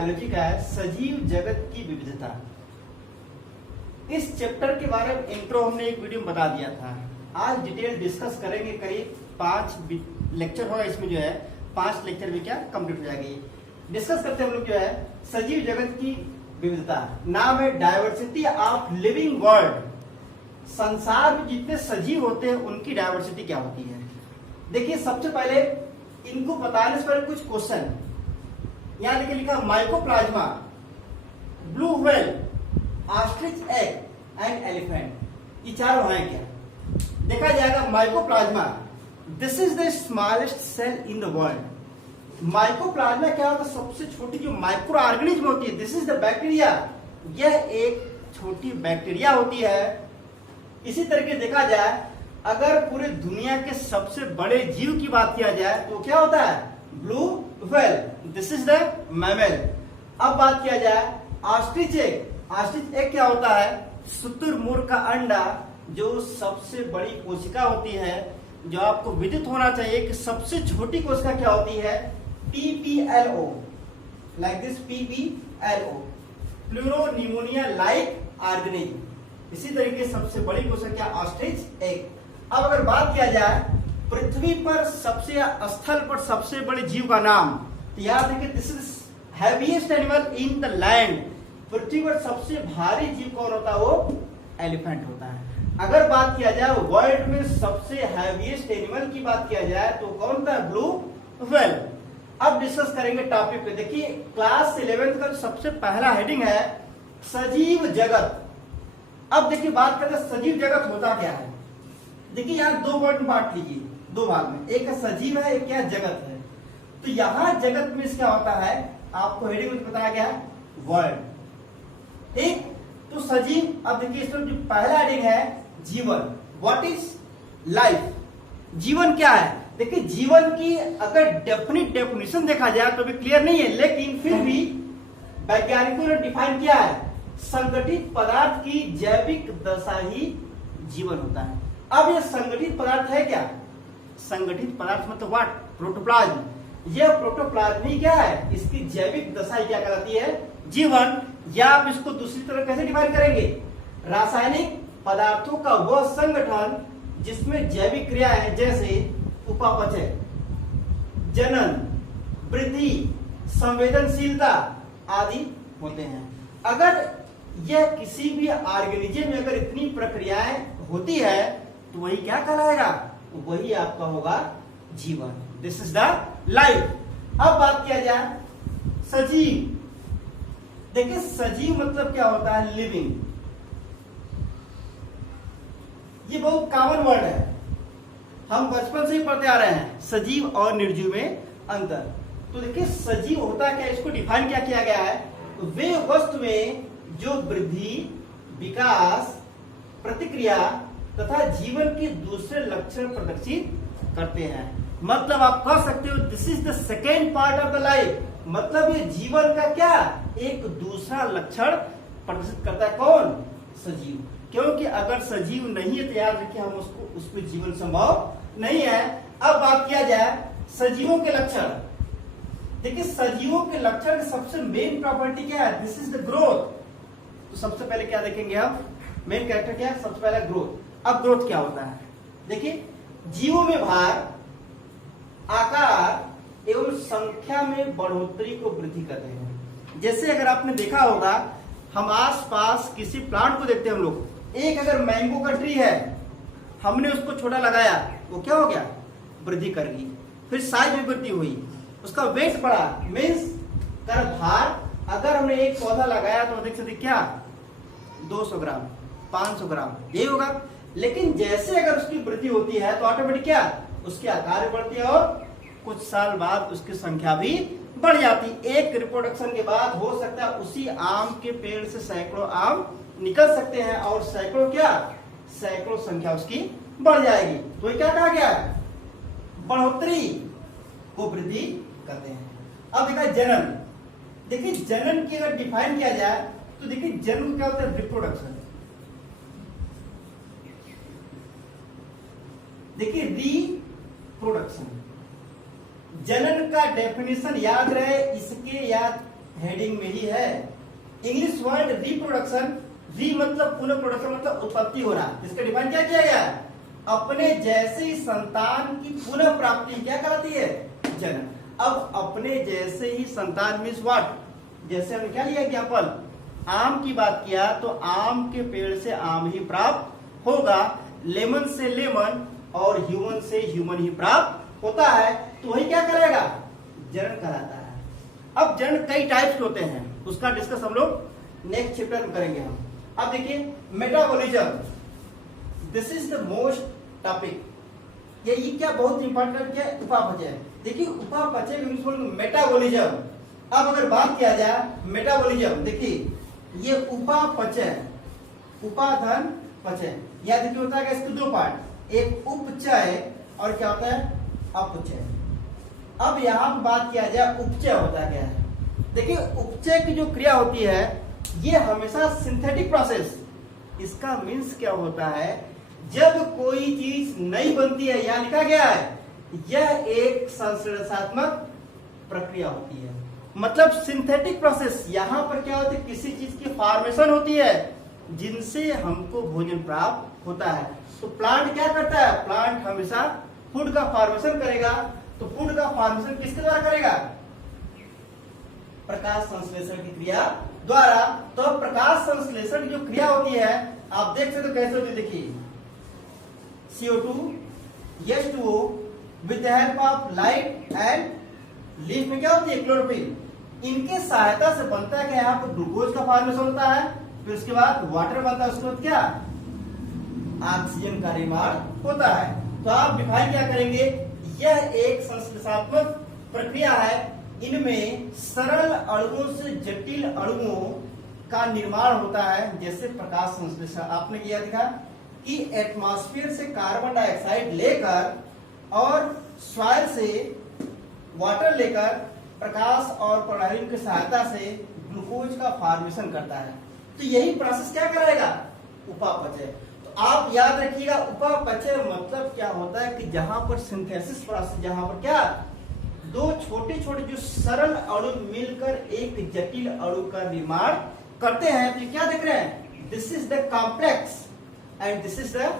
Biology का है सजीव जगत की विविधता। इस चैप्टर के बारे में इंट्रो हमने एक वीडियो में बता दिया था। आज डिटेल डिस्कस करेंगे, करीब 5 लेक्चर होगा इसमें, जो है 5 लेक्चर में क्या कंप्लीट हो जाएगी। डिस्कस करते हैं हम लोग जो है सजीव जगत की विविधता। नाम है डायवर्सिटी ऑफ लिविंग वर्ल्ड। संसार में जितने सजीव होते हैं उनकी डायवर्सिटी क्या होती है। देखिए सबसे पहले इनको बताने से पहले कुछ क्वेश्चन यहां लिखे लिखा mycoplasma, blue whale, ostrich egg and elephant, ये चारों हैं क्या। देखा जाएगा mycoplasma, this is the smallest cell in the world. Mycoplasma क्या होता है, सबसे छोटी जो माइक्रो ऑर्गेनिज्म होती है, दिस इज द बैक्टीरिया, यह एक छोटी बैक्टीरिया होती है। इसी तरीके देखा जाए अगर पूरे दुनिया के सबसे बड़े जीव की बात किया जाए तो क्या होता है, blue whale, this is the mammal. अब बात किया जाए ऑस्ट्रिच एग, ऑस्ट्रिच एग क्या होता है, शुतुरमुर्ग का अंडा, जो सबसे बड़ी कोशिका होती है। जो आपको विदित होना चाहिए कि सबसे छोटी कोशिका क्या होती है, PPLO, like this PPLO, pleuropneumonia like organism. इसी तरीके सबसे बड़ी कोशिका क्या, ऑस्ट्रिच एग। अब अगर बात किया जाए पृथ्वी पर सबसे स्थल पर सबसे बड़े जीव का नाम, तो याद देखिए this is heaviest animal in the land. पृथ्वी पर सबसे भारी जीव कौन होता है, वो एलिफेंट होता है। अगर बात किया जाए वर्ल्ड में सबसे हैवीएस्ट एनिमल की बात किया जाए तो कौन होता है, ब्लू व्हेल। अब डिस्कस करेंगे टॉपिक पे। देखिए क्लास 11th का सबसे पहला हेडिंग है सजीव जगत। अब देखिए बात करते हैं सजीव जगत होता क्या है। देखिए यहाँ 2 वर्ड बांट लीजिए, 2 भाग में, एक है सजीव है, एक क्या जगत है। तो यहाँ जगत में क्या होता है, आपको हेडिंग में बताया गया है वर्ल्ड, ठीक। तो सजीव, अब देखिए इसमें जो पहला हेडिंग है जीवन, व्हाट इज लाइफ, जीवन क्या है। देखिए जीवन की अगर डेफिनिट डेफिनेशन देखा जाए तो भी क्लियर नहीं है, लेकिन फिर भी वैज्ञानिकों ने डिफाइन किया है, संगठित पदार्थ की जैविक दशा ही जीवन होता है। अब ये संगठित पदार्थ है क्या, संगठित पदार्थ मतलब व्हाट, प्रोटोप्लाज्म। यह प्रोटोप्लाज्म ही क्या है, इसकी जैविक दशा ही क्या कहलाती है, जीवन। या आप इसको दूसरी तरह कैसे डिफाइन करेंगे, रासायनिक पदार्थों का वह संगठन जिसमें जैविक क्रियाएं जैसे उपापचय, जनन, वृद्धि, संवेदनशीलता आदि होते हैं। अगर यह किसी भी ऑर्गेनिज्म में अगर इतनी प्रक्रियाएं होती है तो वही क्या कहलाएगा, वही आपका होगा जीवन, दिस इज द लाइफ। अब बात किया जाए सजीव। देखिए सजीव मतलब क्या होता है, लिविंग। ये बहुत कॉमन वर्ड है, हम बचपन से ही पढ़ते आ रहे हैं सजीव और निर्जीव में अंतर। तो देखिए सजीव होता क्या, इसको डिफाइन क्या किया गया है, वे वस्तुएं जो वृद्धि, विकास, प्रतिक्रिया तथा जीवन के दूसरे लक्षण प्रदर्शित करते हैं। मतलब आप कह सकते हो this is the second part of the life, मतलब ये जीवन का क्या, एक दूसरा लक्षण प्रदर्शित करता है, कौन, सजीव। क्योंकि अगर सजीव नहीं है तो याद रखिए हम उस पर जीवन संभव नहीं है। अब बात किया जाए सजीवों के लक्षण। देखिए सजीवों के लक्षण की सबसे मेन प्रॉपर्टी क्या है, दिस इज द ग्रोथ। तो सबसे पहले क्या देखेंगे हम, मेन कैरेक्टर क्या है, सबसे पहला ग्रोथ। अब ग्रोथ क्या होता है, देखिए जीवों में भार, आकार एवं संख्या में बढ़ोतरी को वृद्धि करते हैं। जैसे अगर आपने देखा होगा, हम आसपास किसी प्लांट को देखते हैं हम लोग, एक अगर मैंगो का ट्री है, हमने उसको छोटा लगाया, वो क्या हो गया, वृद्धि कर गई, फिर साइज में वृद्धि हुई, उसका वेट बढ़ा, मीन्स कर भार। अगर हमने एक पौधा लगाया तो देख सकते क्या, 200 ग्राम, 500 ग्राम, यही होगा। लेकिन जैसे अगर उसकी वृद्धि होती है तो ऑटोमेटिक क्या, उसके आकार बढ़ती है और कुछ साल बाद उसकी संख्या भी बढ़ जाती। एक रिप्रोडक्शन के बाद हो सकता है उसी आम के पेड़ से सैकड़ों आम निकल सकते हैं और सैकड़ों क्या, सैकड़ों संख्या उसकी बढ़ जाएगी। तो ये क्या कहा गया है, बढ़ोतरी को वृद्धि करते हैं। अब देखा जनन। देखिए जनन की अगर डिफाइन किया जाए तो देखिए जन्म क्या होता है, रिप्रोडक्शन। देखिए रिप्रोडक्शन, जनन का डेफिनेशन याद रहे, इसके या हेडिंग में ही है। इंग्लिश वर्ड रिप्रोडक्शन, री मतलब पुनः, प्रोडक्शन मतलब उत्पत्ति होना। इसका डिफाइन क्या किया गया? अपने जैसी संतान की पुनः प्राप्ति क्या कहलाती है? जन्म। अब अपने जैसे ही संतान मीन्स व्हाट? जैसे हमने क्या लिया एग्जाम्पल, आम की बात किया तो आम के पेड़ से आम ही प्राप्त होगा, लेमन से लेमन और ह्यूमन से ह्यूमन ही प्राप्त होता है, तो वही क्या कराएगा? जन्म कराता है। अब जन्म कई टाइप्स के होते हैं, उसका डिस्कस हम लोग नेक्स्ट चैप्टर में करेंगे हम। अब देखिए metabolism, this is the most topic. ये क्या बहुत इंपॉर्टेंट क्या है? उपापचय। देखिए उपापचय मेटाबॉलिज्म। अब अगर बात किया जाए मेटाबॉलिज्म, देखिए ये उपापचय, उपाधन पचय, या देखिए होता है इसके दो पार्ट, एक उपचय और क्या होता है? अपचय। अब यहां पर बात किया जाए उपचय होता क्या है? देखिए उपचय की जो क्रिया होती है ये हमेशा सिंथेटिक प्रोसेस। इसका मीन्स क्या होता है? जब कोई चीज नई बनती है, यहां लिखा गया है यह एक संश्लेषणात्मक प्रक्रिया होती है। मतलब सिंथेटिक प्रोसेस, यहां पर क्या होती है? किसी चीज की फॉर्मेशन होती है जिनसे हमको भोजन प्राप्त होता है। तो प्लांट क्या करता है? प्लांट हमेशा फूड का फॉर्मेशन करेगा। तो फूड का फॉर्मेशन किसके द्वारा करेगा? प्रकाश संश्लेषण की क्रिया द्वारा। तो प्रकाश संश्लेषण की जो क्रिया होती है आप देख सकते हो कैसे होती है। देखिए CO2, H2O with the help of light and leaf में क्या होती है? क्लोरोफिल। इनके सहायता से बनता है कि यहाँ पर ग्लूकोज का फॉर्मेशन होता है, फिर उसके बाद वाटर बनता है, उसके बाद क्या? ऑक्सीजन का निर्माण होता है। तो आप डिफाइन क्या करेंगे? यह एक संश्लेषणात्मक प्रक्रिया है। इनमें सरल अणुओं से जटिल अणुओं का निर्माण होता है, जैसे प्रकाश संश्लेषण। आपने किया देखा कि एटमॉस्फेयर से कार्बन डाइऑक्साइड लेकर और सॉइल से वाटर लेकर प्रकाश और प्रणाली की सहायता से ग्लूकोज का फॉर्मेशन करता है। तो यही प्रोसेस क्या करेगा? उपापचय। तो आप याद रखिएगा उपापचय मतलब क्या होता है कि जहां पर सिंथेसिस प्रोसेस, जहां पर क्या दो छोटे छोटे जो सरल अणु मिलकर एक जटिल अणु का निर्माण करते हैं। तो क्या देख रहे हैं? This is the complex and this is the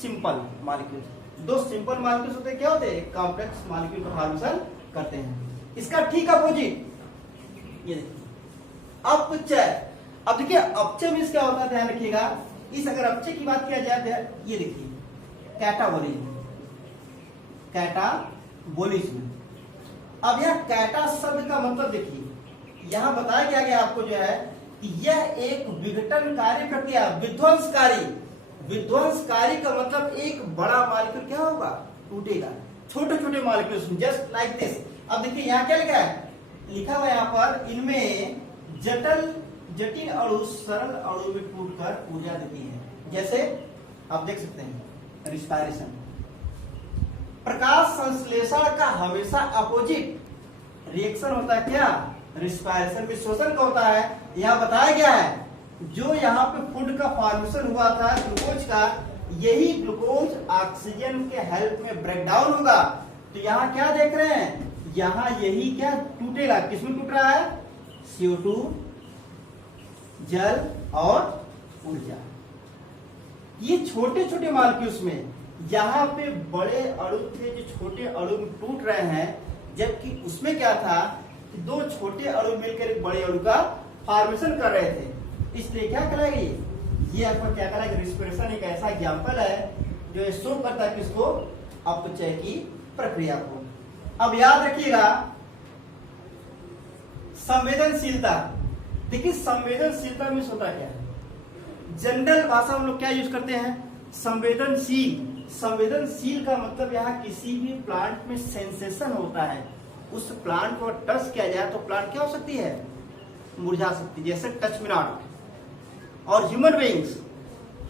simple molecule. दो सिंपल मॉलिक्यूल्स होते हैं, क्या होते हैं? कॉम्प्लेक्स मॉलिक्यूल का फॉर्मेशन करते हैं। इसका ठीक अपोजिट ये देखिए अपचय। अब देखिए अपचय मीन्स क्या होता है? ध्यान रखिएगा। इस अगर अपचय की बात किया जाए तो ये देखिए कैटाबोलिज्म, कैटाबोलिज्म। अब यह कैटा शब्द का मतलब देखिए यहां बताया क्या गया आपको जो है कि यह एक विघटनकारी प्रक्रिया, विध्वंसकारी। विध्वंसकारी का मतलब एक बड़ा मॉलिक्यूल क्या होगा? टूटेगा। छोटे छोटे मॉलिक्यूल्स जस्ट लाइक दिस। अब देखिए यहाँ क्या लिखा है? लिखा हुआ यहाँ पर इनमें जटिल अणु सरल अणु में टूटकर ऊर्जा देती है। जैसे आप देख सकते हैं रिस्पायरेशन। प्रकाश संश्लेषण का हमेशा अपोजिट रिएक्शन होता है क्या? रिस्पायरेशन में शोषण का होता है। यहाँ बताया गया है जो यहाँ पे फूड का फॉर्मेशन हुआ था ग्लूकोज का, यही ग्लूकोज ऑक्सीजन के हेल्प में ब्रेक डाउन होगा। तो यहाँ क्या देख रहे हैं? यहाँ यही क्या टूटेगा? किसमें टूट रहा है? CO2, जल और ऊर्जा। ये छोटे छोटे मॉलिक्यूल्स में यहाँ पे बड़े अणु थे जो छोटे अणु में टूट रहे हैं, जबकि उसमें क्या था कि दो छोटे अणु मिलकर एक बड़े अणु का फॉर्मेशन कर रहे थे। इसलिए क्या कराएगी? ये आपको क्या कराएगा? रिस्पिरेशन एक ऐसा एग्जाम्पल है जो शो करता है किसको? अपचय की प्रक्रिया को। अब याद रखिएगा संवेदनशीलता। देखिए संवेदनशीलता में होता क्या है? जनरल भाषा हम लोग क्या यूज करते हैं? संवेदनशील। संवेदनशील का मतलब यहाँ किसी भी प्लांट में सेंसेशन होता है, उस प्लांट को टच किया जाए तो प्लांट क्या हो सकती है? मुरझा सकती है, जैसे टच मी नॉट। और ह्यूमन बीइंग्स,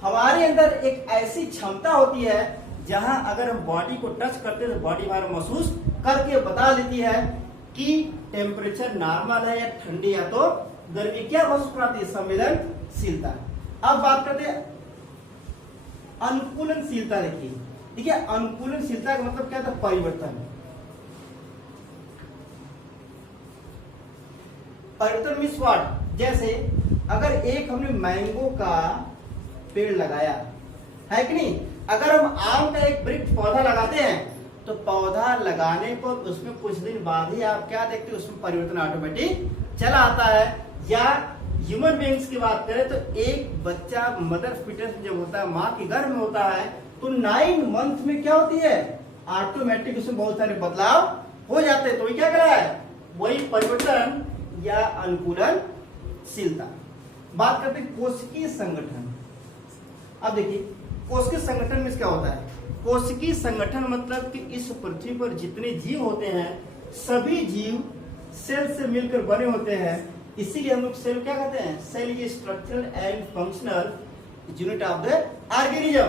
हमारे अंदर एक ऐसी क्षमता होती है जहां अगर हम बॉडी को टच करते हैं तो बॉडी हमारा महसूस करके बता देती है कि टेम्परेचर नॉर्मल है या ठंडी या तो गर्मी। क्या महसूस कराती है? संवेदनशीलता। अब बात करते हैं अनुकूलनशीलता। देखिए अनुकूलनशीलता का मतलब क्या था? परिवर्तन। परिवर्तन मीन्स व्हाट, जैसे अगर एक हमने मैंगो का पेड़ लगाया है कि नहीं, अगर हम आम का एक वृक्ष पौधा लगाते हैं तो पौधा लगाने पर उसमें कुछ दिन बाद ही आप क्या देखते हैं, उसमें परिवर्तन ऑटोमेटिक चला आता है। या ह्यूमन बीइंग्स की बात करें तो एक बच्चा मदर फीटस जब होता है, माँ के गर्भ में होता है, तो 9 मंथ में क्या होती है, ऑटोमेटिक उसमें बहुत सारे बदलाव हो जाते हैं। तो ये क्या कर रहा है, वही परिवर्तन या अनुकूलनशीलता। बात करते हैं कोशिकीय संगठन। अब देखिए कोशिकीय संगठन में क्या होता है, कोशिकीय संगठन मतलब कि इस पृथ्वी पर जितने जीव होते हैं सभी जीव सेल से मिलकर बने होते हैं, इसीलिए हम लोग सेल क्या कहते हैं, सेल ये structural and functional unit of the organism.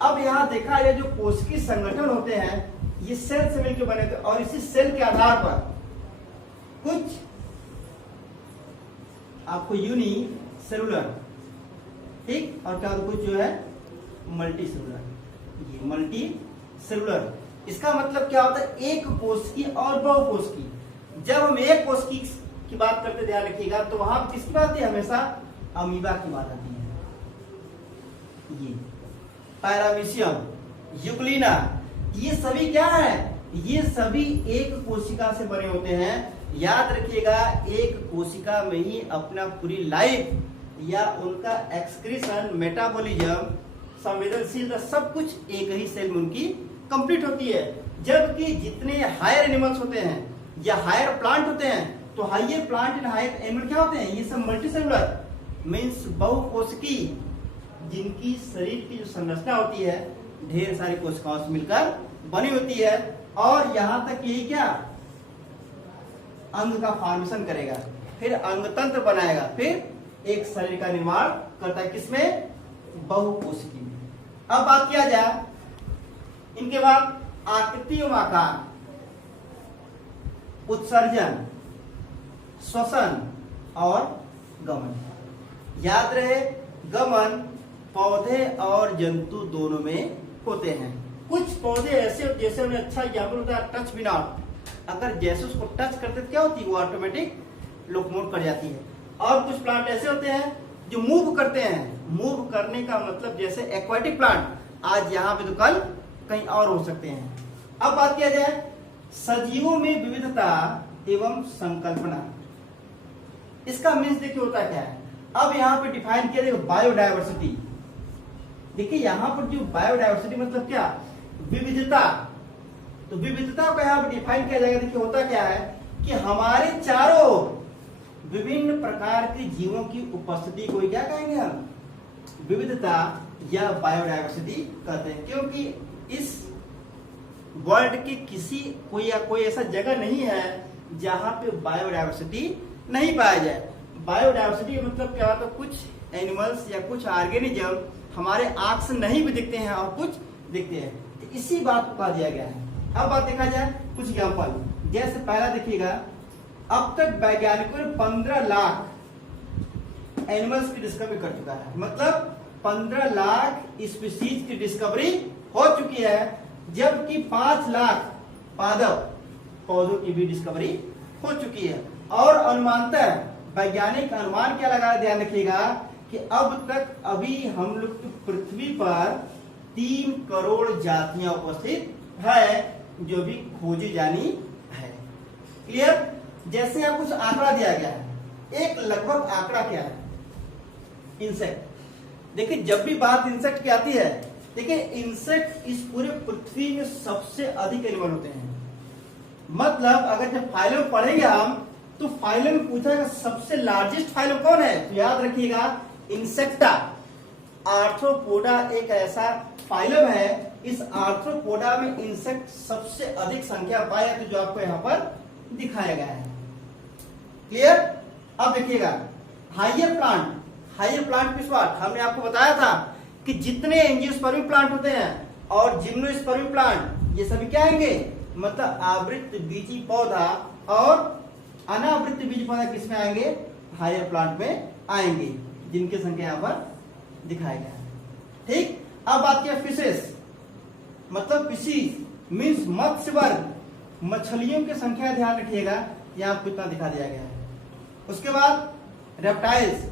अब यहाँ देखा ये जो कोशिकीय संगठन होते हैं ये सेल से मिलकर बने थे, और इसी सेल के आधार पर कुछ आपको यूनी सेलुलर, ठीक, और क्या कुछ जो है मल्टी सेलुलर, ये मल्टी सेलुलर। इसका मतलब क्या होता है, एक कोशिकी और बहुकोशिकी। जब हम एक कोशिकी की बात करते ध्यान रखिएगा तो वहां किसकी बात है, हमेशा अमीबा की बात आती है। ये पैरामीशियम, यूग्लिना, ये सभी क्या है, ये सभी एक कोशिका से बने होते हैं। याद रखिएगा एक कोशिका में ही अपना पूरी लाइफ या उनका एक्सक्रीशन, मेटाबॉलिज्म, संवेदनशीलता सब कुछ एक ही सेल में उनकी कंप्लीट होती है। जबकि जितने हायर एनिमल्स होते हैं या हायर प्लांट होते हैं, तो higher plant and higher animal क्या होते हैं, ये सब मल्टीसेलुलर मीन्स बहुकोशिकी, जिनकी शरीर की जो संरचना होती है ढेर सारी कोशिकाओं से मिलकर बनी होती है। और यहां तक यही क्या अंग का फॉर्मेशन करेगा, फिर अंग तंत्र बनाएगा, फिर एक शरीर का निर्माण करता है, किसमें, बहुकोशिकी में। अब बात किया जाए इनके बाद आकृति एवं आकार, उत्सर्जन, श्वसन और गमन। याद रहे गमन पौधे और जंतु दोनों में होते हैं। कुछ पौधे ऐसे जैसे उन्हें अच्छा एग्जाम्पल होता है टच बिना, अगर जैसे उसको टच करते तो क्या होती है, वो ऑटोमेटिक लोकोमोट कर जाती है। और कुछ प्लांट ऐसे होते हैं जो मूव करते हैं। मूव करने का मतलब जैसे एक्वाटिक प्लांट, आज यहाँ पे तो कल कहीं और हो सकते हैं। अब बात किया जाए सजीवों में विविधता एवं संकल्पना, इसका मीन्स देखिए होता क्या है। अब यहाँ पे डिफाइन किया जाएगा बायोडायवर्सिटी। देखिए यहाँ पर जो बायोडायवर्सिटी मतलब क्या, विविधता। तो विविधता को यहाँ पर डिफाइन किया जाएगा। देखिए होता क्या है कि हमारे चारों विभिन्न प्रकार के जीवों की उपस्थिति को क्या कहेंगे हम, विविधता या बायोडायवर्सिटी कहते हैं। क्योंकि इस वर्ल्ड की कोई ऐसा जगह नहीं है जहां पे बायोडायवर्सिटी नहीं पाया जाए। बायोडायवर्सिटी मतलब क्या होता है, कुछ एनिमल्स या कुछ ऑर्गेनिज्म हमारे आंख से नहीं भी दिखते हैं और कुछ दिखते हैं, तो इसी बात को कहा दिया गया है। अब बात देखा जाए कुछ एग्जाम्पल, जैसे पहला देखिएगा, अब तक वैज्ञानिकों ने 15 लाख एनिमल्स की डिस्कवरी कर चुका है, मतलब 15 लाख स्पीशीज की डिस्कवरी हो चुकी है, जबकि 5 लाख पादप पौधों की भी डिस्कवरी हो चुकी है। और अनुमानतः वैज्ञानिक अनुमान क्या लगा, ध्यान रखिएगा कि अब तक अभी हम लोग पृथ्वी पर 3 करोड़ जातियां उपस्थित है जो भी खोजी जानी है। क्लियर। जैसे यहाँ कुछ आंकड़ा दिया गया है, एक लगभग आंकड़ा क्या है, इंसेक्ट। देखिए जब भी बात इंसेक्ट की आती है, देखिए इंसेक्ट इस पूरे पृथ्वी में सबसे अधिक एनिमल होते हैं। मतलब अगर जब फाइलम पढ़ेंगे हम तो फाइलम पूछा है सबसे लार्जेस्ट फाइलम कौन है, तो याद रखिएगा इंसेक्टा। आर्थ्रोपोडा एक ऐसा फाइलम है, इस आर्थ्रोपोडा में इंसेक्ट सबसे अधिक संख्या पाया, तो जो आपको यहाँ पर दिखाया गया है। क्लियर। अब देखिएगा हाइयर प्लांट, हाइयर प्लांट किस बात, हमने आपको बताया था कि जितने एंजियोस्पर्मिक प्लांट होते हैं और जिम्नोस्पर्मिक प्लांट, ये सभी क्या आएंगे, मतलब आवृत्त बीजी पौधा, और अनावृत्त बीजी पौधा किसमें आएंगे, हायर प्लांट में आएंगे, जिनकी संख्या यहाँ पर दिखाया गया है। ठीक। अब बात किया फिशेस, मतलब फिशीज मीन्स मत्स्य वर्ग, मछलियों की संख्या ध्यान रखिएगा यहाँ कितना दिखा दिया गया है, उसके बाद रेप्टाइल्स,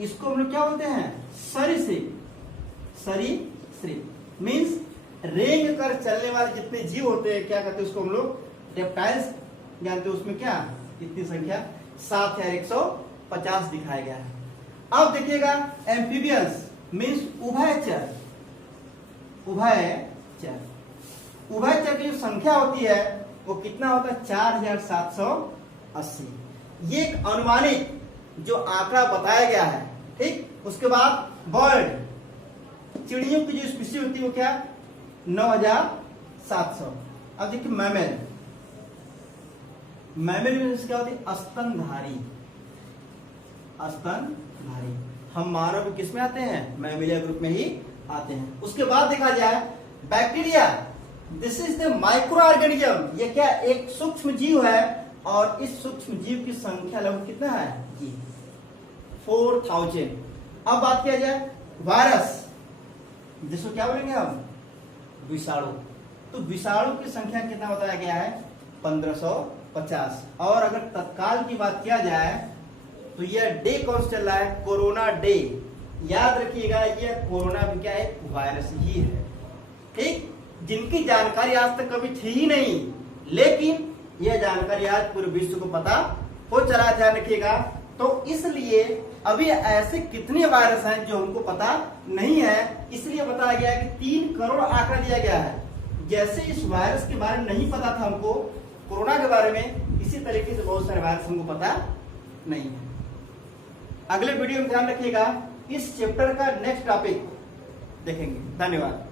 इसको हम लोग क्या बोलते हैं? सरीसृप। सरीसृप मीन्स रेंग कर चलने वाले जितने जीव होते हैं क्या कहते हैं उसको हम लोग रेप्टाइल्स जानते हैं। उसमें क्या कितनी संख्या? 7150 दिखाया गया है। अब देखिएगा एम्फीबियंस मीन्स उभयचर। उभयचर, उभयचर की जो संख्या होती है वो कितना होता है? 4780। ये एक अनुमानित जो आंकड़ा बताया गया है, ठीक। उसके बाद बर्ड, चिड़ियों की जो स्पीशीज होती है वो क्या? 9700। अब देखिए मैमल, मैमल मीन्स क्या होती है? स्तनधारी। स्तनधारी, हम मानव किस में आते हैं? मैमेलिया ग्रुप में ही आते हैं। उसके बाद देखा जाए bacteria, this is the micro organism. ये क्या? एक सूक्ष्म जीव है और इस सूक्ष्म जीव की संख्या लगभग कितना है जी? 4000। अब बात किया जाए वायरस, जिसको क्या बोलेंगे हम? विषाणु। तो विषाणु की संख्या कितना बताया गया है? 1550। और अगर तत्काल की बात किया जाए तो यह डे कौन सा चल रहा है? Corona day. याद रखिएगा यह कोरोना भी क्या है? वायरस ही है, ठीक। जिनकी जानकारी आज तक कभी थी ही नहीं, लेकिन यह जानकारी आज पूरे विश्व को पता हो चला। ध्यान रखिएगा। तो इसलिए अभी ऐसे कितने वायरस हैं जो हमको पता नहीं है, इसलिए बताया गया है कि 3 करोड़ आंकड़ा दिया गया है। जैसे इस वायरस के बारे में नहीं पता था हमको, कोरोना के बारे में, इसी तरीके से बहुत सारे वायरस हमको पता नहीं है। अगले वीडियो में ध्यान रखिएगा, इस चैप्टर का नेक्स्ट टॉपिक देखेंगे। धन्यवाद।